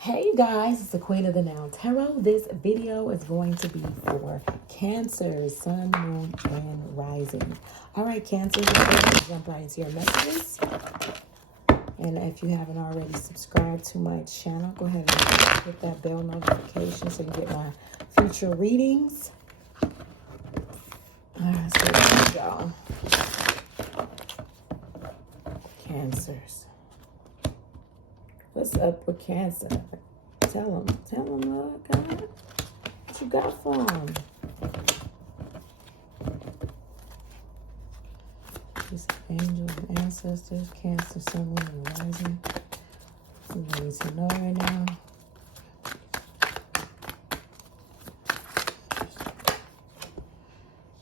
Hey guys, it's the Queen of the Now Tarot. This video is going to be for Cancer, Sun, Moon, and Rising. All right, Cancer, let's jump right into your messages. And if you haven't already subscribed to my channel, go ahead and hit that bell notification so you get my future readings. All right, so here we go. Cancers. What's up with Cancer? Tell them, Lord God, what you got for them? These angels, ancestors, Cancer, Sun, Moon, and Rising. We need to know right now.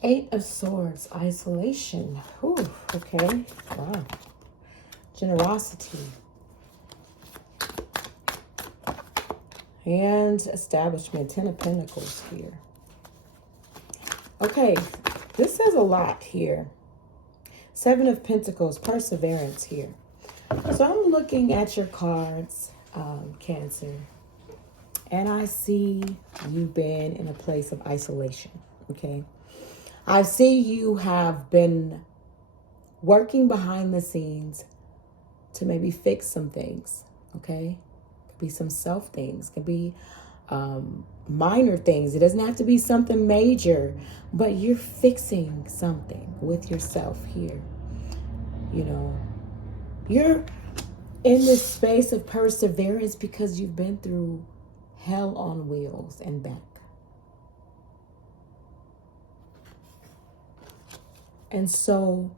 Eight of Swords, isolation. Whew, okay, wow. Generosity. And establishment, 10 of Pentacles here. Okay, this says a lot here. 7 of Pentacles, perseverance here. So I'm looking at your cards, Cancer, and I see you been in a place of isolation, okay? I see you have been working behind the scenes to maybe fix some things, okay? Be some self things, could be minor things. It doesn't have to be something major, but you're fixing something with yourself here. You know, you're in this space of perseverance because you've been through hell on wheels and back. And so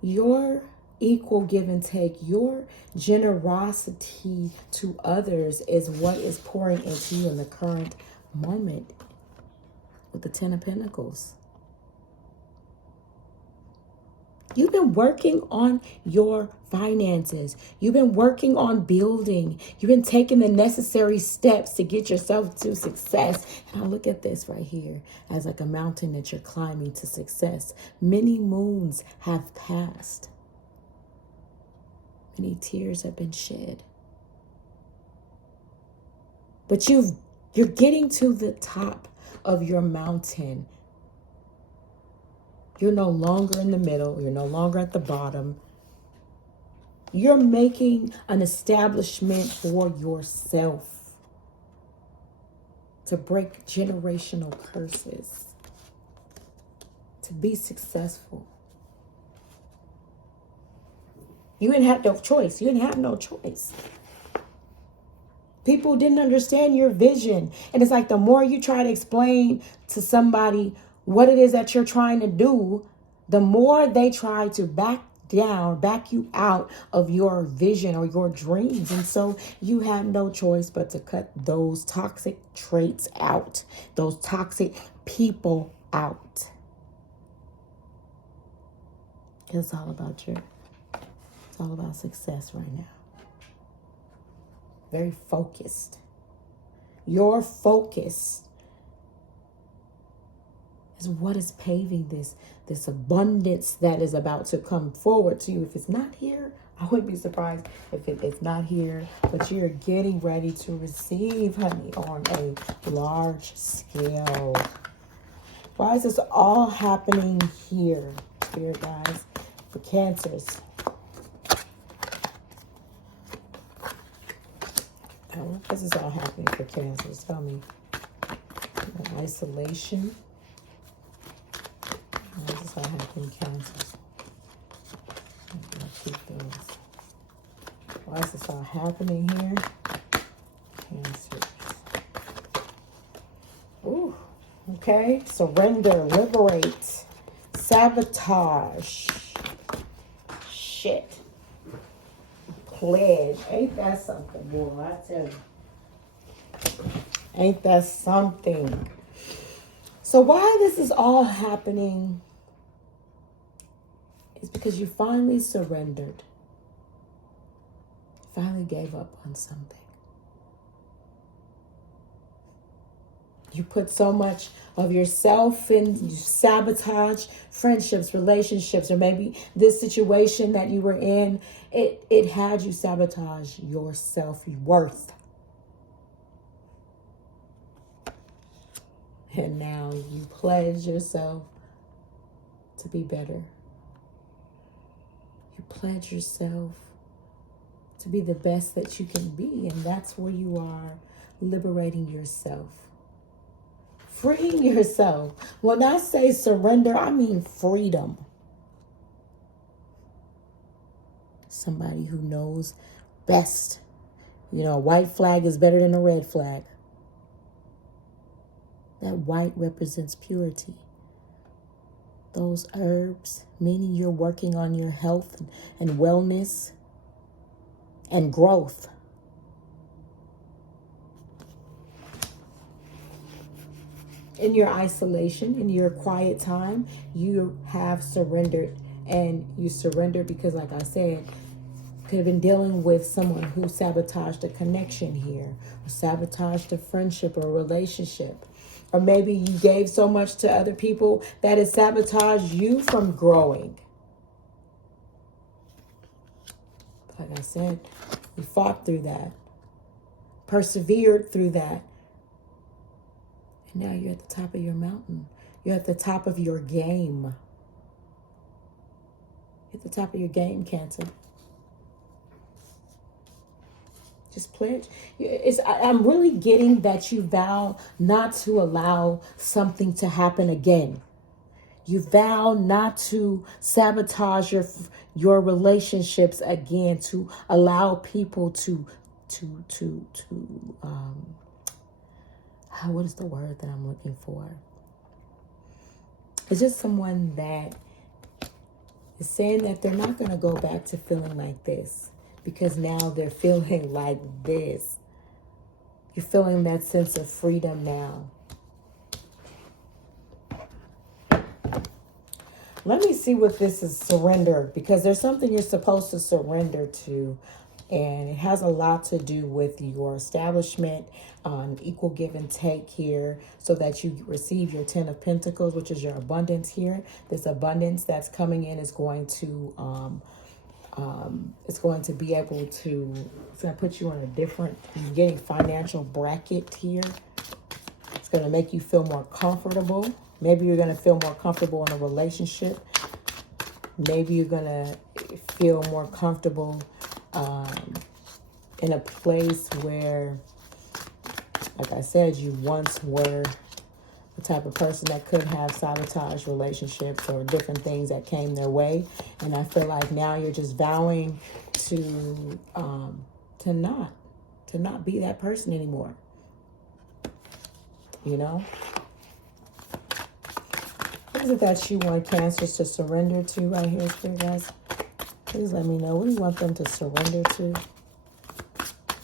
your equal give and take, your generosity to others is what is pouring into you in the current moment with the 10 of Pentacles. You've been working on your finances. You've been working on building. You've been taking the necessary steps to get yourself to success. And I look at this right here as like a mountain that you're climbing to success. Many moons have passed. Many tears have been shed. But you're getting to the top of your mountain. You're no longer in the middle. You're no longer at the bottom. You're making an establishment for yourself to break generational curses, to be successful. You didn't have no choice. You didn't have no choice. People didn't understand your vision. And it's like the more you try to explain to somebody what it is that you're trying to do, the more they try to back you out of your vision or your dreams. And so you have no choice but to cut those toxic traits out, those toxic people out. It's all about you. It's all about success right now. Very focused. Your focus is what is paving this abundance that is about to come forward to you. If it's not here, I wouldn't be surprised if it's not here, but you're getting ready to receive, honey, on a large scale. Why is this all happening here, Spirit guys, for Cancers? This is all happening for Cancers. Tell me. Isolation. This is all happening, Cancers. Keep those. Why is this all happening here? Cancers. Ooh. Okay. Surrender. Liberate. Sabotage. Shit. Pledge. Ain't that something, boy? I tell you. Ain't that something? So why this is all happening is because you finally surrendered. Finally gave up on something. You put so much of yourself in, you sabotage friendships, relationships, or maybe this situation that you were in, it had you sabotage your self-worth. And now you pledge yourself to be better. You pledge yourself to be the best that you can be. And that's where you are liberating yourself. Freeing yourself. When I say surrender, I mean freedom. Somebody who knows best. You know, a white flag is better than a red flag. That white represents purity. Those herbs, meaning you're working on your health and wellness and growth. In your isolation, in your quiet time, you have surrendered. And you surrender because, like I said, could have been dealing with someone who sabotaged a connection here, or sabotaged a friendship or a relationship. Or maybe you gave so much to other people that it sabotaged you from growing. Like I said, you fought through that, persevered through that. And now you're at the top of your mountain. You're at the top of your game. At the top of your game, Cancer. Just pledge. I'm really getting that you vow not to allow something to happen again. You vow not to sabotage your relationships again, to allow people to what is the word that I'm looking for? It's just someone that is saying that they're not going to go back to feeling like this because now they're feeling like this. You're feeling that sense of freedom now. Let me see what this is, surrender, because there's something you're supposed to surrender to, and it has a lot to do with your establishment, equal give and take here, so that you receive your 10 of Pentacles, which is your abundance here. This abundance that's coming in is going to it's going to be able to, it's going to put you on a different, you're getting financial bracket here. It's going to make you feel more comfortable. Maybe you're going to feel more comfortable in a relationship. Maybe you're going to feel more comfortable in a place where, like I said, you once were the type of person that could have sabotaged relationships or different things that came their way. And I feel like now you're just vowing to not be that person anymore. You know? What is it that you want Cancers to surrender to right here, Spirit guys? Please let me know. What do you want them to surrender to?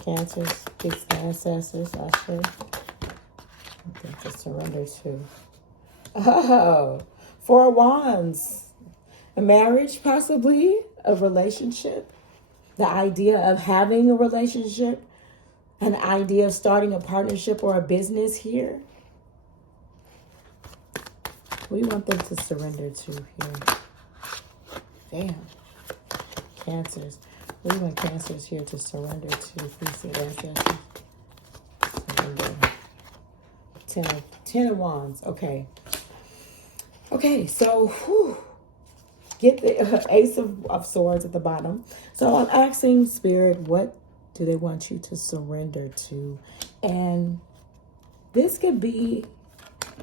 Cancers, its ancestors, I pray. To surrender to. Oh, 4 of Wands. A marriage, possibly. A relationship. The idea of having a relationship. An idea of starting a partnership or a business here. What do you want them to surrender to here? Damn. Cancers. What do you want Cancers here to surrender to? Please say ancestors. Surrender. 10 of Wands. Okay. Okay, so get the Ace of Swords at the bottom. So I'm asking Spirit, what do they want you to surrender to? And this could be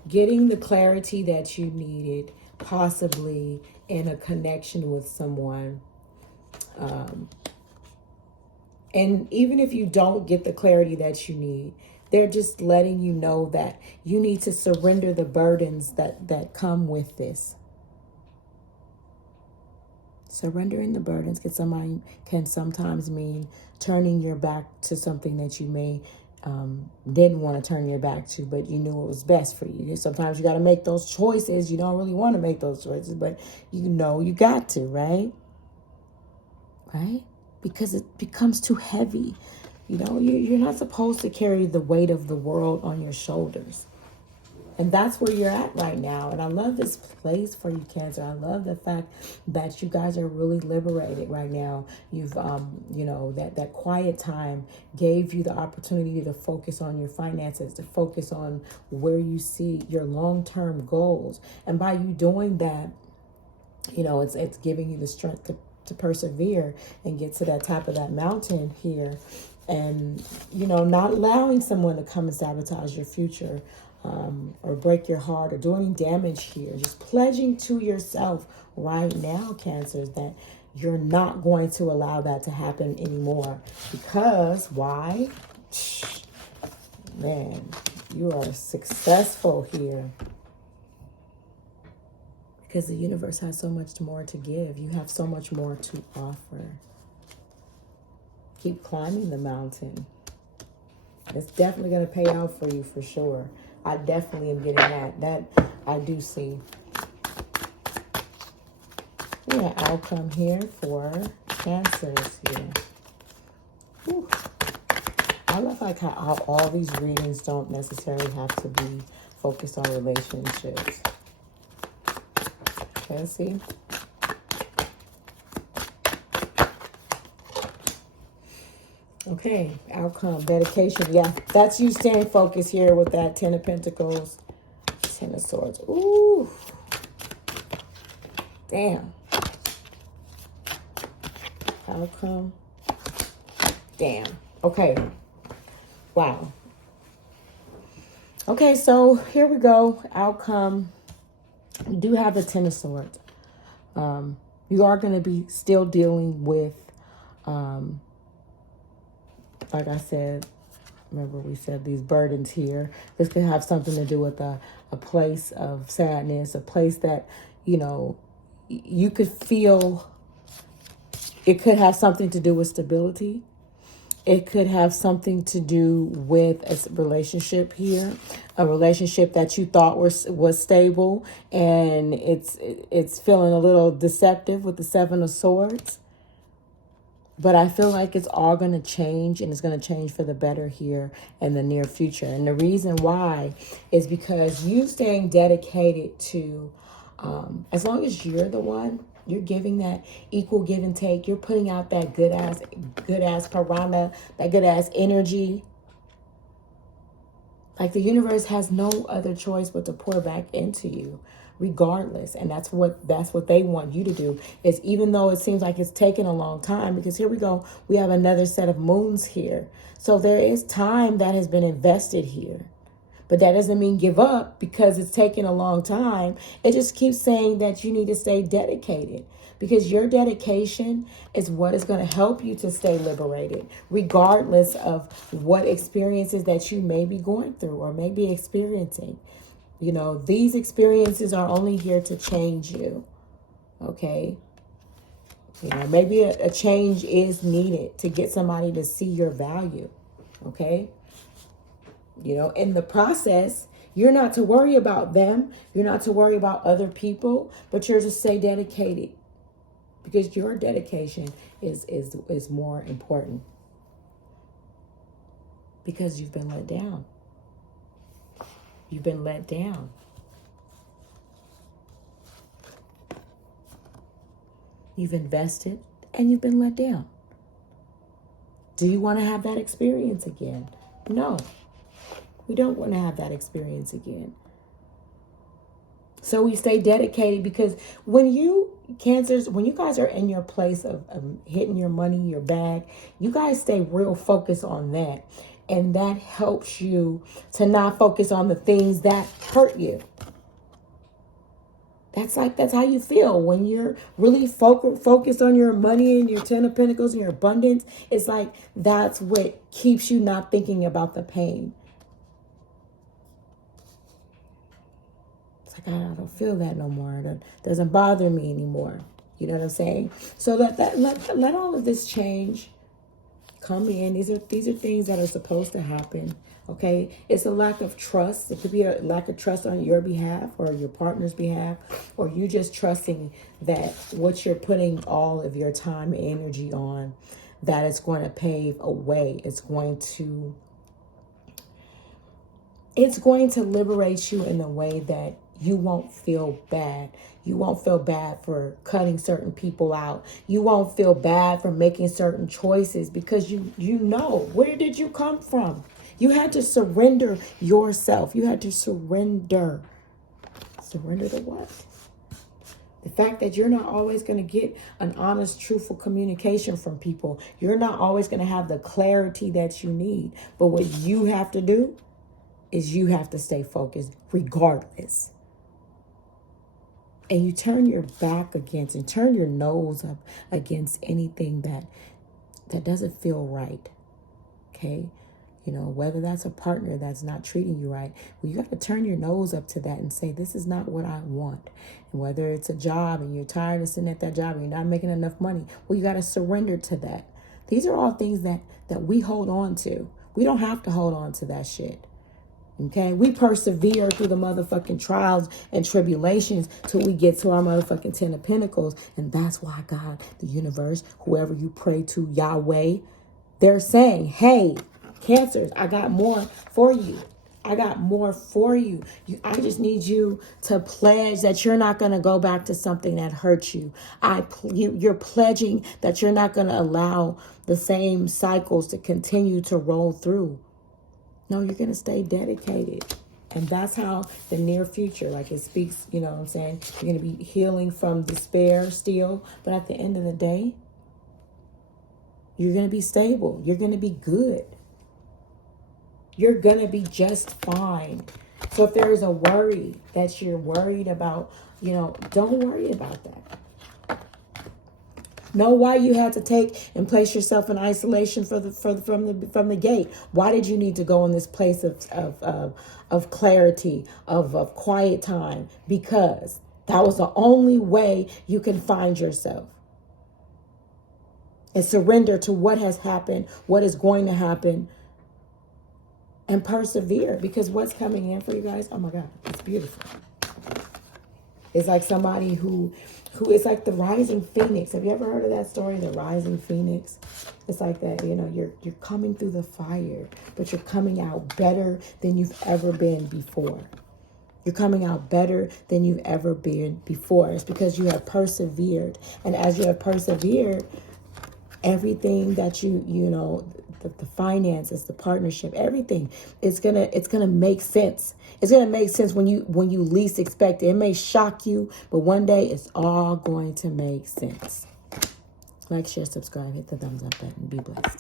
getting the clarity that you needed, possibly in a connection with someone. And even if you don't get the clarity that you need, they're just letting you know that you need to surrender the burdens that come with this. Surrendering the burdens can sometimes mean turning your back to something that you may didn't want to turn your back to, but you knew it was best for you. Sometimes you got to make those choices. You don't really want to make those choices, but you know you got to, right? Right? Because it becomes too heavy. You know, you're not supposed to carry the weight of the world on your shoulders. And that's where you're at right now. And I love this place for you, Cancer. I love the fact that you guys are really liberated right now. You've, you know, that quiet time gave you the opportunity to focus on your finances, to focus on where you see your long-term goals. And by you doing that, you know, it's giving you the strength to persevere and get to that top of that mountain here. And, you know, not allowing someone to come and sabotage your future, or break your heart or do any damage here. Just pledging to yourself right now, Cancers, that you're not going to allow that to happen anymore. Because why? Man, you are successful here. Because the universe has so much more to give. You have so much more to offer. Keep climbing the mountain. It's definitely going to pay out for you for sure. I definitely am getting that. That I do see. Yeah, outcome here for Cancers here. Whew. I love like how all these readings don't necessarily have to be focused on relationships. Okay, see? Okay, outcome, dedication. Yeah, that's you staying focused here with that Ten of Pentacles, Ten of Swords. Ooh. Damn. Outcome. Damn. Okay. Wow. Okay, so here we go. Outcome. You do have the Ten of Swords. You are going to be still dealing with, like I said, remember we said these burdens here. This could have something to do with a place of sadness, a place that, you know, you could feel. It could have something to do with stability. It could have something to do with a relationship here, a relationship that you thought was stable, and it's feeling a little deceptive with the Seven of Swords. But I feel like it's all going to change, and it's going to change for the better here in the near future. And the reason why is because you staying dedicated to, as long as you're the one, you're giving that equal give and take. You're putting out that good ass piranha, that good ass energy. Like the universe has no other choice but to pour back into you, regardless. And that's what they want you to do. Is even though it seems like it's taken a long time, because here we go, we have another set of moons here. So there is time that has been invested here. But that doesn't mean give up because it's taken a long time. It just keeps saying that you need to stay dedicated, because your dedication is what is going to help you to stay liberated, regardless of what experiences that you may be going through or may be experiencing. You know, these experiences are only here to change you. Okay. You know, maybe a change is needed to get somebody to see your value. Okay. You know, in the process, you're not to worry about them. You're not to worry about other people, but you're to stay dedicated, because your dedication is more important, because you've been let down. You've been let down. You've invested and you've been let down. Do you want to have that experience again? No. We don't want to have that experience again. So we stay dedicated, because when you, Cancers, when you guys are in your place of hitting your money, your bag, you guys stay real focused on that. And that helps you to not focus on the things that hurt you. That's how you feel when you're really focused on your money and your Ten of Pentacles and your abundance. It's like that's what keeps you not thinking about the pain. I don't feel that no more. That doesn't bother me anymore. You know what I'm saying? So let all of this change come in. These are things that are supposed to happen. Okay, it's a lack of trust. It could be a lack of trust on your behalf or your partner's behalf, or you just trusting that what you're putting all of your time and energy on, that it's going to pave a way. It's going to it's going to liberate you in a way that you won't feel bad. You won't feel bad for cutting certain people out. You won't feel bad for making certain choices because you know, where did you come from? You had to surrender yourself. You had to surrender. Surrender to what? The fact that you're not always going to get an honest, truthful communication from people. You're not always going to have the clarity that you need. But what you have to do is you have to stay focused regardless. And you turn your back against and turn your nose up against anything that doesn't feel right. Okay? You know, whether that's a partner that's not treating you right, well, you got to turn your nose up to that and say, this is not what I want. And whether it's a job and you're tired of sitting at that job and you're not making enough money, well, you got to surrender to that. These are all things that we hold on to. We don't have to hold on to that shit. Okay, we persevere through the motherfucking trials and tribulations till we get to our motherfucking 10 of Pentacles. And that's why God, the universe, whoever you pray to, Yahweh, they're saying, hey, Cancers, I got more for you. I got more for you. I just need you to pledge that you're not going to go back to something that hurts you. You're pledging that you're not going to allow the same cycles to continue to roll through. No, you're going to stay dedicated. And that's how the near future, like it speaks, you know what I'm saying? You're going to be healing from despair still. But at the end of the day, you're going to be stable. You're going to be good. You're going to be just fine. So if there is a worry that you're worried about, you know, don't worry about that. Know why you had to take and place yourself in isolation from the gate. Why did you need to go in this place of clarity, of quiet time? Because that was the only way you can find yourself. And surrender to what has happened, what is going to happen, and persevere. Because what's coming in for you guys, oh my God, it's beautiful. It's like somebody who is like the rising phoenix. Have you ever heard of that story, the rising phoenix? It's like that, you know, you're coming through the fire, but you're coming out better than you've ever been before. You're coming out better than you've ever been before. It's because you have persevered. And as you have persevered, everything that you know, the finances, the partnership, everything, it's gonna make sense. It's gonna make sense when you least expect it. It may shock you, but one day it's all going to make sense. Like, share, subscribe, hit the thumbs up button. Be blessed.